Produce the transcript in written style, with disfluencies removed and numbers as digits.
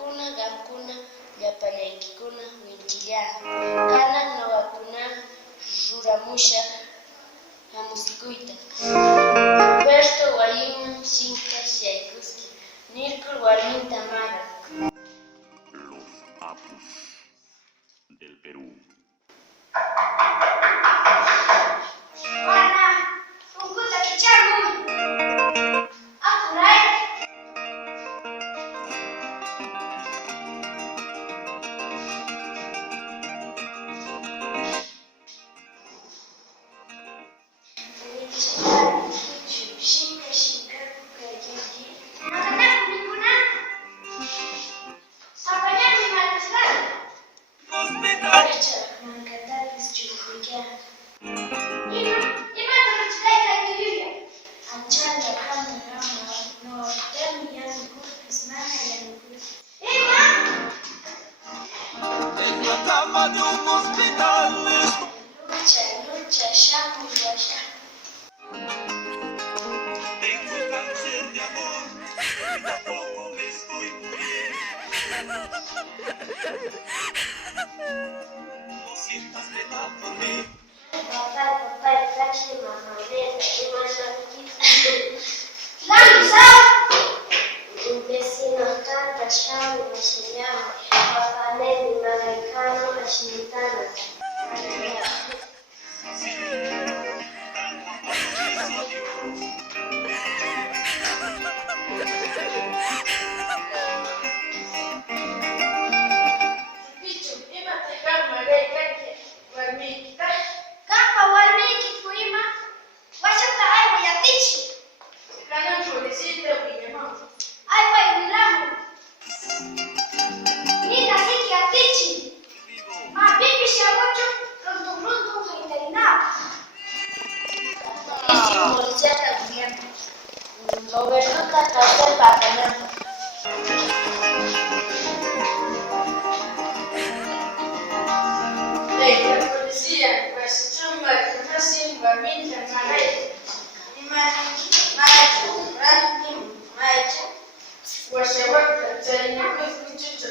Wakuna gamkuna llapalaykikuna winchillá. Kanan ñuqakuna ruramusha hamusikuyta. Roberto wayiman shinkash yaykusqa nirkur warminta maqan. Los apus del Perú. De un hospital. Lucha, shamus, washa. Tengo cáncer de amor y tampoco me estoy muriendo. No sientas pena por mí. Papá, cachi, mamá, un vecino canta, llama, me llama. Papá, nene, maricano, machintana. Roberto Cacaste Papana. La policía, pues chumba, que no sin barminta, marrete. Y macho, pues se vuelve, se le escucha.